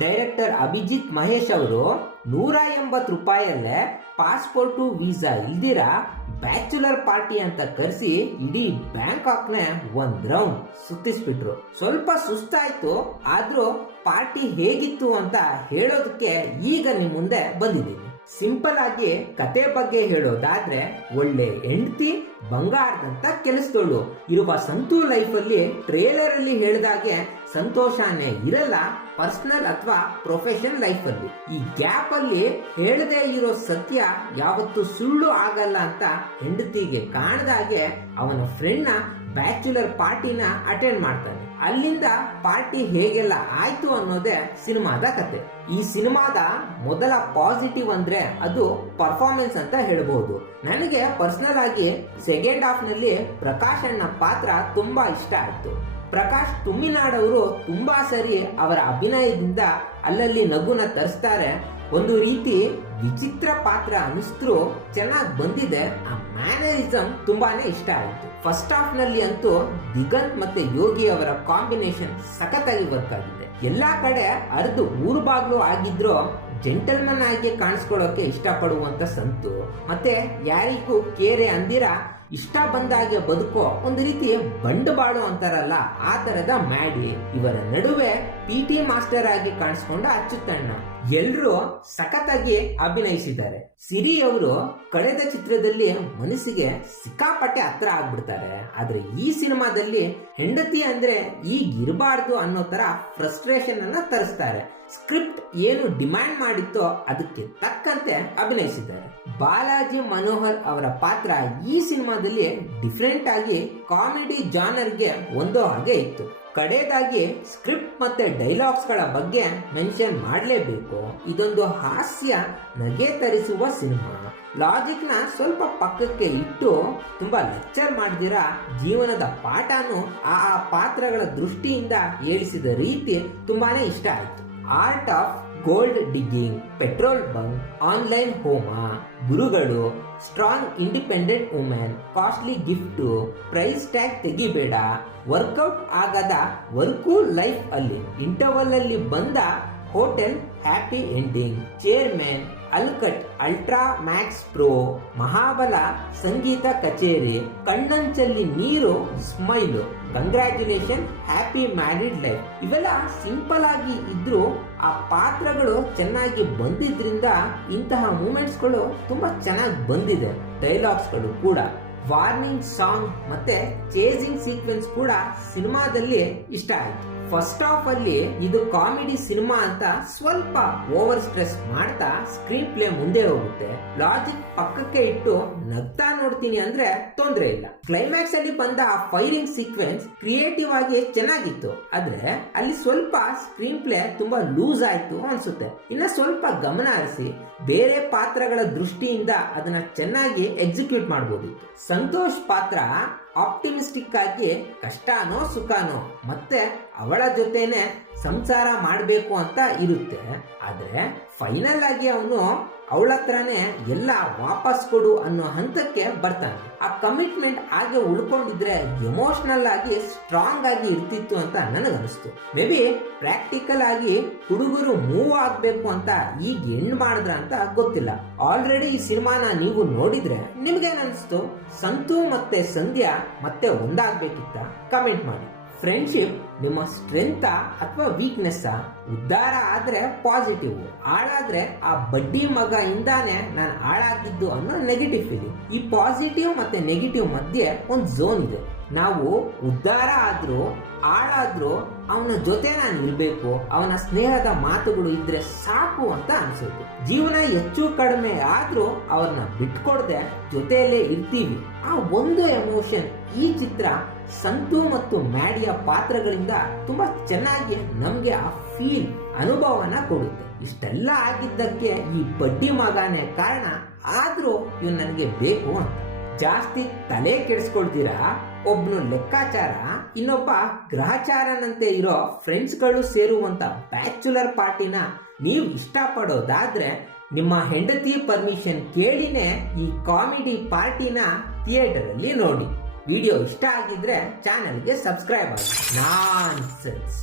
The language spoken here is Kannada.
ಡೈರೆಕ್ಟರ್ ಅಭಿಜಿತ್ ಮಹೇಶ್ ಅವರು ₹180 ಪಾಸ್ಪೋರ್ಟು ವೀಸಾ ಇಲ್ದಿರ ಬ್ಯಾಚುಲರ್ ಪಾರ್ಟಿ ಅಂತ ಕರೆಸಿ ಇಡೀ ಬ್ಯಾಂಕಾಕ್ ನ ಒಂದ್ ರೌಂಡ್ ಸುತ್ತಿಸ್ಬಿಟ್ರು. ಸ್ವಲ್ಪ ಸುಸ್ತಾಯ್ತು, ಆದ್ರೂ ಪಾರ್ಟಿ ಹೇಗಿತ್ತು ಅಂತ ಹೇಳೋದಕ್ಕೆ ಈಗ ನಿಮ್ ಮುಂದೆ ಬಂದಿದ್ದೀನಿ. ಸಿಂಪಲ್ ಆಗಿ ಕತೆ ಬಗ್ಗೆ ಹೇಳೋದಾದ್ರೆ, ಒಳ್ಳೆ ಹೆಂಡತಿ, ಬಂಗಾರದಂತ ಕೆಲಸದೋಳು ಇರುವ ಸಂತು ಲೈಫ್ ಅಲ್ಲಿ ಟ್ರೇಲರ್ ಅಲ್ಲಿ ಹೇಳಿದಾಗೆ ಸಂತೋಷನೇ ಇರಲ್ಲ ಪರ್ಸನಲ್ ಅಥವಾ ಪ್ರೊಫೆಷನಲ್ ಲೈಫ್ ಅಲ್ಲಿ. ಈ ಗ್ಯಾಪ್ ಅಲ್ಲಿ ಹೇಳದೇ ಇರೋ ಸತ್ಯ ಯಾವತ್ತು ಸುಳ್ಳು ಆಗಲ್ಲ ಅಂತ ಹೆಂಡತಿಗೆ ಕಾಣದಾಗೆ ಅವನ ಫ್ರೆಂಡ್ ನ ಬ್ಯಾಚುಲರ್ ಪಾರ್ಟಿನ ಅಟೆಂಡ್ ಮಾಡ್ತಾನೆ. ಅಲ್ಲಿಂದ ಪಾರ್ಟಿ ಹೇಗೆಲ್ಲ ಆಯ್ತು ಅನ್ನೋದೇ ಸಿನಿಮಾದ ಕತೆ. ಈ ಸಿನಿಮಾದ ಮೊದಲ ಪಾಸಿಟಿವ್ ಅಂದ್ರೆ ಅದು ಪರ್ಫಾರ್ಮೆನ್ಸ್ ಅಂತ ಹೇಳ್ಬಹುದು. ನನಗೆ ಪರ್ಸನಲ್ ಆಗಿ ಸೆಕೆಂಡ್ ಹಾಫ್ ನಲ್ಲಿ ಪ್ರಕಾಶ್ ಅಣ್ಣ ಪಾತ್ರ ತುಂಬಾ ಇಷ್ಟ ಆಯ್ತು. ಪ್ರಕಾಶ್ ತುಮ್ಮಿನಾಡ್ ಅವರು ತುಂಬಾ ಸರಿ ಅವರ ಅಭಿನಯದಿಂದ ಅಲ್ಲಲ್ಲಿ ನಗುನ ತರಿಸ್ತಾರೆ. ಒಂದು ರೀತಿ ವಿಚಿತ್ರ ಪಾತ್ರ ಅನಿಸ್ತರೂ ಚೆನ್ನಾಗಿ ಬಂದಿದೆ. ಆ ಮ್ಯಾನರಿಸಮ್ ತುಂಬಾನೇ ಇಷ್ಟ ಆಯ್ತು. ಫಸ್ಟ್ ಹಾಫ್ ನಲ್ಲಿ ಅಂತೂ ದಿಗಂತ್ ಮತ್ತೆ ಯೋಗಿ ಅವರ ಕಾಂಬಿನೇಷನ್ ಸಖತ್ತಾಗಿ ವರ್ಕ್ ಆಗಿದೆ. ಎಲ್ಲಾ ಕಡೆ ಅರ್ಧ ಊರು ಬಾಗ್ಲು ಆಗಿದ್ರು ಜೆಂಟಲ್ಮನ್ ಆಗಿ ಕಾಣಿಸ್ಕೊಳ್ಳೋಕೆ ಇಷ್ಟಪಡುವಂತ ಸಂತು ಮತ್ತೆ ಯಾರಿಗೂ ಕೇರೆ ಅಂದಿರ ಇಷ್ಟ ಬಂದಾಗೆ ಬದುಕೋ ಒಂದು ರೀತಿ ಬಂಡವಾಳು ಅಂತಾರಲ್ಲ, ಆ ತರದ ಮ್ಯಾಡಿ. ಇವರ ನಡುವೆ PT ಮಾಸ್ಟರ್ ಆಗಿ ಕಾಣಿಸ್ಕೊಂಡ ಅಚ್ಚುತಣ್ಣ ಎಲ್ರು ಸಖತ್ತಾಗಿ ಅಭಿನಯಿಸಿದ್ದಾರೆ. ಸಿರಿ ಅವರು ಕಳೆದ ಚಿತ್ರದಲ್ಲಿ ಮನಸ್ಸಿಗೆ ಸಿಕ್ಕಾಪಟ್ಟೆ ಹತ್ರ ಆಗ್ಬಿಡ್ತಾರೆ. ಆದ್ರೆ ಈ ಸಿನಿಮಾದಲ್ಲಿ ಹೆಂಡತಿ ಅಂದ್ರೆ ಈಗ ಇರಬಾರ್ದು ಅನ್ನೋ ತರ ಫ್ರಸ್ಟ್ರೇಷನ್ ಅನ್ನ ತರಿಸ್ತಾರೆ. ಸ್ಕ್ರಿಪ್ಟ್ ಏನು ಡಿಮ್ಯಾಂಡ್ ಮಾಡಿತ್ತೋ ಅದಕ್ಕೆ ತಕ್ಕಂತೆ ಅಭಿನಯಿಸಿದ್ದಾರೆ. ಬಾಲಾಜಿ ಮನೋಹರ್ ಅವರ ಪಾತ್ರ ಈ ಸಿನಿಮಾದಲ್ಲಿ ಡಿಫರೆಂಟ್ ಆಗಿ ಕಾಮಿಡಿ ಜಾನರ್ಗೆ ಹೊಂದೋ ಹಾಗೆ ಇತ್ತು. ಕಡೆದಾಗಿ ಸ್ಕ್ರಿಪ್ಟ್ ಮತ್ತೆ ಡೈಲಾಗ್ಸ್ ಗಳ ಬಗ್ಗೆ ಮೆನ್ಷನ್ ಮಾಡಲೇಬೇಕು. ಇದೊಂದು ಹಾಸ್ಯ ನಗೆ ತರಿಸುವ ಸಿನಿಮಾ. ಲಾಜಿಕ್ ನ ಸ್ವಲ್ಪ ಪಕ್ಕಕ್ಕೆ ಇಟ್ಟು ತುಂಬಾ ಲೆಕ್ಚರ್ ಮಾಡ್ದಿರ ಜೀವನದ ಪಾಠನು ಆ ಪಾತ್ರಗಳ ದೃಷ್ಟಿಯಿಂದ ಹೇಳಿಸಿದ ರೀತಿ ತುಂಬಾನೇ ಇಷ್ಟ ಆಯ್ತು. Art of gold digging, petrol bunk, online ಹೋಮ, ಗುರುಗಳು, strong independent women, costly gift, price tag ತೆಗಿಬೇಡ, ವರ್ಕೌಟ್ ಆಗದ ವರ್ಕು ಲೈಫ್ ಅಲ್ಲಿ, ಇಂಟರ್ವಲ್ ಅಲ್ಲಿ ಬಂದ ಹೋಟೆಲ್ ಹ್ಯಾಪಿ ಎಂಡಿಂಗ್, ಚೇರ್ಮನ್, ಅಲ್ಕಟ್ ಅಲ್ಟ್ರಾ ಮ್ಯಾಕ್ಸ್ ಪ್ರೋ, ಮಹಾಬಲ ಸಂಗೀತ ಕಚೇರಿ, ಕಣ್ಣಂಚಲ್ಲಿ ನೀರು, smile, congratulation, happy married life. ಇವೆಲ್ಲ ಸಿಂಪಲ್ ಆಗಿ ಇದ್ರು ಆ ಪಾತ್ರಗಳು ಚೆನ್ನಾಗಿ ಬಂದಿದ್ರಿಂದ ಇಂತಹ ಮೂಮೆಂಟ್ಸ್ ಗಳು ತುಂಬಾ ಚೆನ್ನಾಗಿ ಬಂದಿದೆ. ಡೈಲಾಗ್ಸ್ ಗಳು ಕೂಡ, ವಾರ್ನಿಂಗ್ ಸಾಂಗ್ ಮತ್ತೆ ಚೇಸಿಂಗ್ ಸೀಕ್ವೆನ್ಸ್ ಕೂಡ ಸಿನಿಮಾದಲ್ಲಿ ಇಷ್ಟ ಆಯ್ತು. ಫಸ್ಟ್ ಹಾಫ್ ಅಲ್ಲಿ ಇದು ಕಾಮಿಡಿ ಸಿನಿಮಾ ಅಂತ ಸ್ವಲ್ಪ ಓವರ್ ಸ್ಟ್ರೆಸ್ ಮಾಡ್ತಾ ಸ್ಕ್ರೀನ್ ಪ್ಲೇ ಮುಂದೆ ಹೋಗುತ್ತೆ. ಲಾಜಿಕ್ ಪಕ್ಕಕ್ಕೆ ಇಟ್ಟು ನಗ್ತಾ ನೋಡ್ತೀನಿ ಅಂದ್ರೆ ತೊಂದ್ರೆ ಇಲ್ಲ. ಕ್ಲೈಮ್ಯಾಕ್ಸ್ ಅಲ್ಲಿ ಬಂದ ಆ ಫೈರಿಂಗ್ ಸೀಕ್ವೆನ್ಸ್ ಕ್ರಿಯೇಟಿವ್ ಆಗಿ ಚೆನ್ನಾಗಿತ್ತು. ಆದ್ರೆ ಅಲ್ಲಿ ಸ್ವಲ್ಪ ಸ್ಕ್ರೀನ್ ಪ್ಲೇ ತುಂಬಾ ಲೂಸ್ ಆಯ್ತು ಅನ್ಸುತ್ತೆ. ಇನ್ನ ಸ್ವಲ್ಪ ಗಮನ ಹರಿಸಿ ಬೇರೆ ಪಾತ್ರಗಳ ದೃಷ್ಟಿಯಿಂದ ಅದನ್ನ ಚೆನ್ನಾಗಿ ಎಕ್ಸಿಕ್ಯೂಟ್ ಮಾಡಬಹುದಿತ್ತು. ಸಂತೋಷ್ ಪಾತ್ರ ಆಪ್ಟಿಮಿಸ್ಟಿಕ್ ಆಗಿ ಕಷ್ಟನೋ ಸುಖನೋ ಮತ್ತೆ ಅವಳ ಜೊತೆನೆ ಸಂಸಾರ ಮಾಡಬೇಕು ಅಂತ ಇರುತ್ತೆ. ಆದ್ರೆ ಫೈನಲ್ ಆಗಿ ಅವನು ಅವಳ ಹತ್ರನೇ ಎಲ್ಲ ವಾಪಸ್ ಕೊಡು ಅನ್ನೋ ಹಂತಕ್ಕೆ ಬರ್ತಾನೆ. ಆ ಕಮಿಟ್ಮೆಂಟ್ ಹಾಗೆ ಉಳ್ಕೊಂಡಿದ್ರೆ ಎಮೋಷನಲ್ ಆಗಿ ಸ್ಟ್ರಾಂಗ್ ಆಗಿ ಇರ್ತಿತ್ತು ಅಂತ ನನಗನ್ನಿಸ್ತು. ಮೇ ಬಿ ಪ್ರಾಕ್ಟಿಕಲ್ ಆಗಿ ಹುಡುಗರು ಮೂವ್ ಆಗ್ಬೇಕು ಅಂತ ಈಗ ಎಂಡ್ ಮಾಡಿದ್ರ ಅಂತ ಗೊತ್ತಿಲ್ಲ. ಆಲ್ರೆಡಿ ಈ ಸಿನಿಮಾನ ನೀವು ನೋಡಿದ್ರೆ ನಿಮ್ಗೇನ್ ಅನಿಸ್ತು? ಸಂತು ಮತ್ತೆ ಸಂಧ್ಯಾ ಮತ್ತೆ ಒಂದಾಗ್ಬೇಕಿತ್ತ? ಕಮೆಂಟ್ ಮಾಡಿ. ಫ್ರೆಂಡ್ಶಿಪ್ ನಿಮ್ಮ ಸ್ಟ್ರೆಂತ್ ಅಥವಾ ವೀಕ್ನೆಸ್? ಉದ್ಧಾರ ಆದ್ರೆ ಪಾಸಿಟಿವ್, ಹಾಳಾದ್ರೆ ಆ ಬಡ್ಡಿ ಮಗ ಇಂದಾನೆ ನಾನು ಹಾಳಾಗಿದ್ದು ಅನ್ನೋ ನೆಗೆಟಿವ್ ಫೀಲಿಂಗ್. ಈ ಪಾಸಿಟಿವ್ ಮತ್ತೆ ನೆಗೆಟಿವ್ ಮಧ್ಯೆ ಒಂದು ಝೋನ್ ಇದೆ. ನಾವು ಉದ್ಧಾರ ಆದ್ರೂ ಹಾಳಾದ್ರೂ ಅವನ ಜೊತೆ ನಾನು ಇರ್ಬೇಕು, ಅವನ ಸ್ನೇಹದ ಮಾತುಗಳು ಇದ್ರೆ ಸಾಕು ಅಂತ ಅನ್ಸುತ್ತೆ. ಜೀವನ ಹೆಚ್ಚು ಕಡಿಮೆ ಆದ್ರೂ ಅವ್ರನ್ನ ಬಿಟ್ಕೊಡ್ದೆ ಜೊತೆಯಲ್ಲೇ ಇರ್ತೀವಿ. ಆ ಒಂದು ಎಮೋಷನ್ ಈ ಚಿತ್ರ ಸಂತು ಮತ್ತು ಮ್ಯಾಡಿಯ ಪಾತ್ರಗಳಿಂದ ತುಂಬಾ ಚೆನ್ನಾಗಿ ನಮ್ಗೆ ಆ ಫೀಲ್ ಅನುಭವನ ಕೊಡುತ್ತೆ. ಇಷ್ಟೆಲ್ಲ ಆಗಿದ್ದಕ್ಕೆ ಈ ಬಡ್ಡಿ ಮಗನೇ ಕಾರಣ, ಆದ್ರೂ ಇವ್ ನನಗೆ ಬೇಕು ಅಂತ. ಜಾಸ್ತಿ ತಲೆ ಕೆಡಿಸ್ಕೊಳ್ತೀರಾ? ಒಬ್ನು ಲೆಕ್ಕಾಚಾರ, ಇನ್ನೊಬ್ಬ ಗ್ರಹಚಾರನಂತೆ ಇರೋ ಫ್ರೆಂಡ್ಸ್ ಗಳು ಸೇರುವಂತ ಬ್ಯಾಚುಲರ್ ಪಾರ್ಟಿನ ನೀವು ಇಷ್ಟಪಡೋದಾದ್ರೆ ನಿಮ್ಮ ಹೆಂಡತಿ ಪರ್ಮಿಷನ್ ಕೇಳಿನೇ ಈ ಕಾಮಿಡಿ ಪಾರ್ಟಿನ ಥಿಯೇಟರ್ ಅಲ್ಲಿ ನೋಡಿ. ವಿಡಿಯೋ ಇಷ್ಟ ಆಗಿದ್ರೆ ಚಾನೆಲ್ಗೆ ಸಬ್ಸ್ಕ್ರೈಬ್ ಆಗಿ. ನಾನ್ಸೆನ್ಸ್.